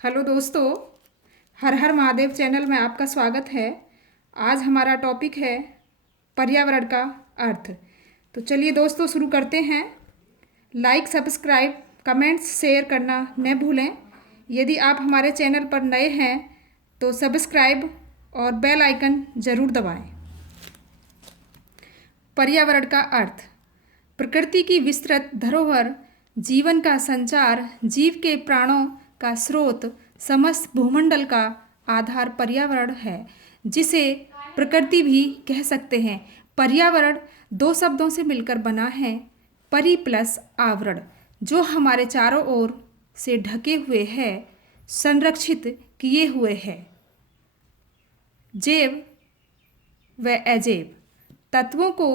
Hello दोस्तों, हर हर Mahadev channel में आपका स्वागत है। आज हमारा टॉपिक है पर्यावरण का अर्थ। तो चलिए दोस्तों शुरू करते हैं। लाइक, सब्सक्राइब, कमेंट्स, शेयर करना न भूलें। यदि आप हमारे चैनल पर नए हैं तो सब्सक्राइब और बेल आइकन ज़रूर दबाएं। पर्यावरण का अर्थ: प्रकृति की विस्तृत धरोहर, जीवन का संचार, जीव के प्राणों का स्रोत, समस्त भूमंडल का आधार पर्यावरण है, जिसे प्रकृति भी कह सकते हैं। पर्यावरण दो शब्दों से मिलकर बना है, परि प्लस आवरण, जो हमारे चारों ओर से ढके हुए है, संरक्षित किए हुए है। जैव व अजैव तत्वों को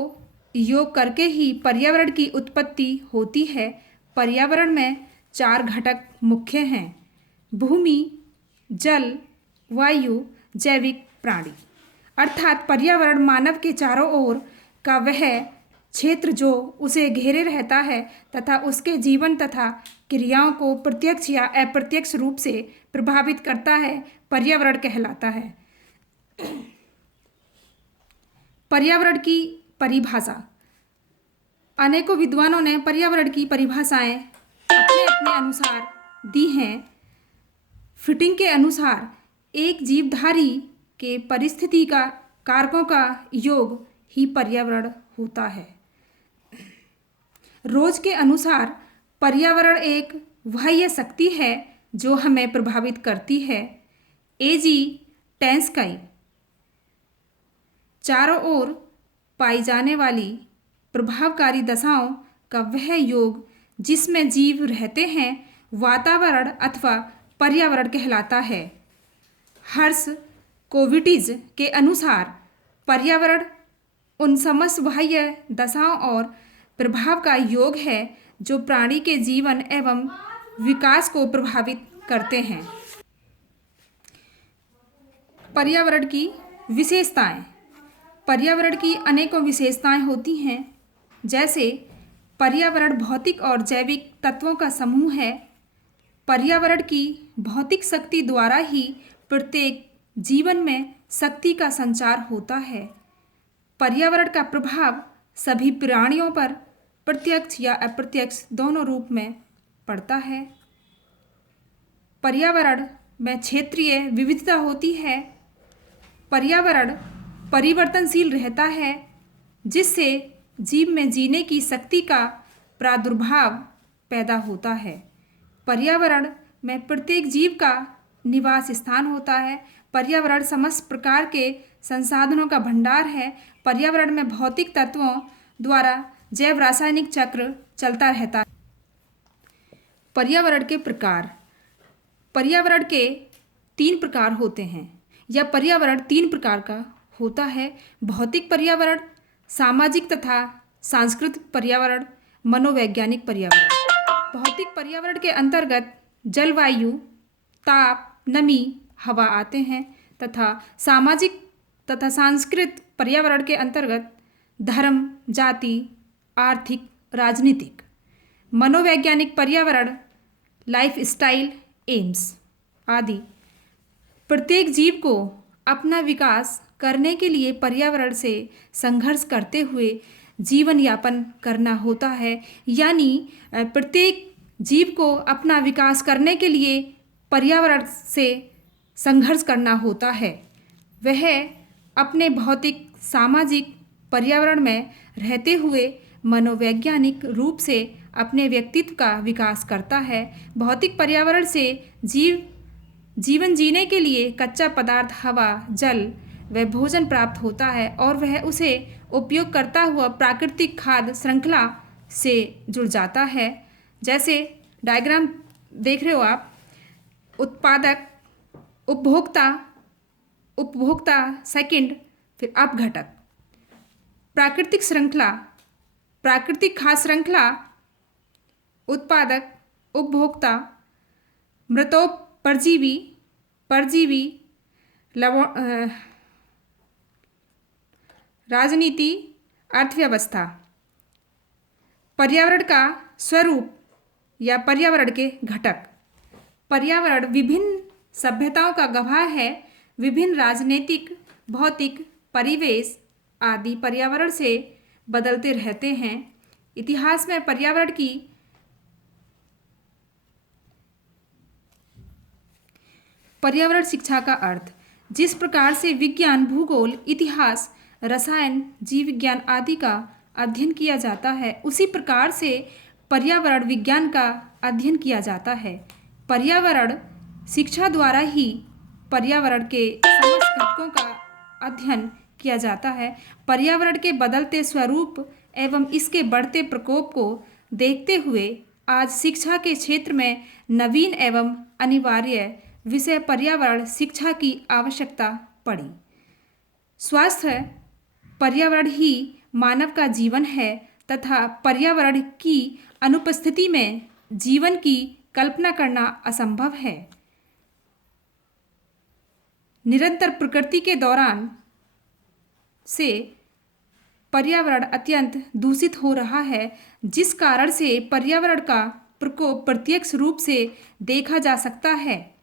योग करके ही पर्यावरण की उत्पत्ति होती है। पर्यावरण में चार घटक मुख्य हैं: भूमि, जल, वायु, जैविक प्राणी। अर्थात पर्यावरण मानव के चारों ओर का वह क्षेत्र जो उसे घेरे रहता है तथा उसके जीवन तथा क्रियाओं को प्रत्यक्ष या अप्रत्यक्ष रूप से प्रभावित करता है, पर्यावरण कहलाता है। पर्यावरण की परिभाषा: अनेकों विद्वानों ने पर्यावरण की परिभाषाएं अपने अपने अनुसार दी हैं। फिटिंग के अनुसार एक जीवधारी के परिस्थिति का कारकों का योग ही पर्यावरण होता है। रोज के अनुसार पर्यावरण एक बाह्य शक्ति है जो हमें प्रभावित करती है। एजी टेंस्काई चारों ओर पाई जाने वाली प्रभावकारी दशाओं का वह योग जिसमें जीव रहते हैं, वातावरण अथवा पर्यावरण कहलाता है। हर्ष कोविटीज के अनुसार पर्यावरण उन समस्त बाह्य दशाओं और प्रभाव का योग है जो प्राणी के जीवन एवं विकास को प्रभावित करते हैं। पर्यावरण की विशेषताएं: पर्यावरण की अनेकों विशेषताएं होती हैं। जैसे पर्यावरण भौतिक और जैविक तत्वों का समूह है। पर्यावरण की भौतिक शक्ति द्वारा ही प्रत्येक जीवन में शक्ति का संचार होता है। पर्यावरण का प्रभाव सभी प्राणियों पर प्रत्यक्ष या अप्रत्यक्ष दोनों रूप में पड़ता है। पर्यावरण में क्षेत्रीय विविधता होती है। पर्यावरण परिवर्तनशील रहता है, जिससे जीव में जीने की शक्ति का प्रादुर्भाव पैदा होता है। पर्यावरण में प्रत्येक जीव का निवास स्थान होता है। पर्यावरण समस्त प्रकार के संसाधनों का भंडार है। पर्यावरण में भौतिक तत्वों द्वारा जैव रासायनिक चक्र चलता रहता है। पर्यावरण के प्रकार: पर्यावरण के तीन प्रकार होते हैं, या पर्यावरण तीन प्रकार का होता है: भौतिक पर्यावरण, सामाजिक तथा सांस्कृतिक पर्यावरण, मनोवैज्ञानिक पर्यावरण। भौतिक पर्यावरण के अंतर्गत जलवायु, ताप, नमी, हवा आते हैं तथा सामाजिक तथा सांस्कृतिक पर्यावरण के अंतर्गत धर्म, जाति, आर्थिक, राजनीतिक। मनोवैज्ञानिक पर्यावरण लाइफ स्टाइल, एम्स आदि। प्रत्येक जीव को अपना विकास करने के लिए पर्यावरण से संघर्ष करते हुए जीवन यापन करना होता है। यानी प्रत्येक जीव को अपना विकास करने के लिए पर्यावरण से संघर्ष करना होता है। वह अपने भौतिक, सामाजिक पर्यावरण में रहते हुए मनोवैज्ञानिक रूप से अपने व्यक्तित्व का विकास करता है। भौतिक पर्यावरण से जीवन जीने के लिए कच्चा पदार्थ हवा, जल व भोजन प्राप्त होता है और वह उसे उपयोग करता हुआ प्राकृतिक खाद्य श्रृंखला से जुड़ जाता है। जैसे डायग्राम देख रहे हो आप, उत्पादक, उपभोक्ता, उपभोक्ता सेकंड, फिर अपघटक। प्राकृतिक श्रृंखला: प्राकृतिक खाद्य श्रृंखला, उत्पादक, उपभोक्ता, मृतोपरजीवी, परजीवी, राजनीति, अर्थव्यवस्था। पर्यावरण का स्वरूप या पर्यावरण के घटक: पर्यावरण विभिन्न सभ्यताओं का गवाह है। विभिन्न राजनीतिक, भौतिक, परिवेश आदि पर्यावरण से बदलते रहते हैं। इतिहास में पर्यावरण शिक्षा का अर्थ। जिस प्रकार से विज्ञान, भूगोल, इतिहास, रसायन, जीव विज्ञान आदि का अध्ययन किया जाता है, उसी प्रकार से पर्यावरण विज्ञान का अध्ययन किया जाता है। पर्यावरण शिक्षा द्वारा ही पर्यावरण के समस्त घटकों का अध्ययन किया जाता है। पर्यावरण के बदलते स्वरूप एवं इसके बढ़ते प्रकोप को देखते हुए आज शिक्षा के क्षेत्र में नवीन एवं अनिवार्य विषय पर्यावरण शिक्षा की आवश्यकता पड़ी। स्वास्थ्य पर्यावरण ही मानव का जीवन है तथा पर्यावरण की अनुपस्थिति में जीवन की कल्पना करना असंभव है। निरंतर प्रकृति के दौरान से पर्यावरण अत्यंत दूषित हो रहा है, जिस कारण से पर्यावरण का प्रकोप प्रत्यक्ष रूप से देखा जा सकता है।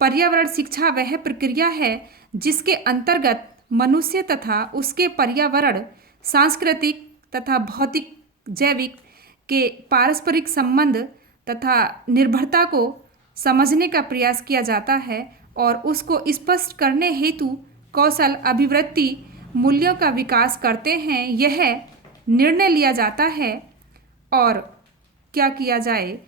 पर्यावरण शिक्षा वह प्रक्रिया है जिसके अंतर्गत मनुष्य तथा उसके पर्यावरण सांस्कृतिक तथा भौतिक, जैविक के पारस्परिक संबंध तथा निर्भरता को समझने का प्रयास किया जाता है और उसको स्पष्ट करने हेतु कौशल, अभिवृत्ति, मूल्यों का विकास करते हैं। यह निर्णय लिया जाता है और क्या किया जाए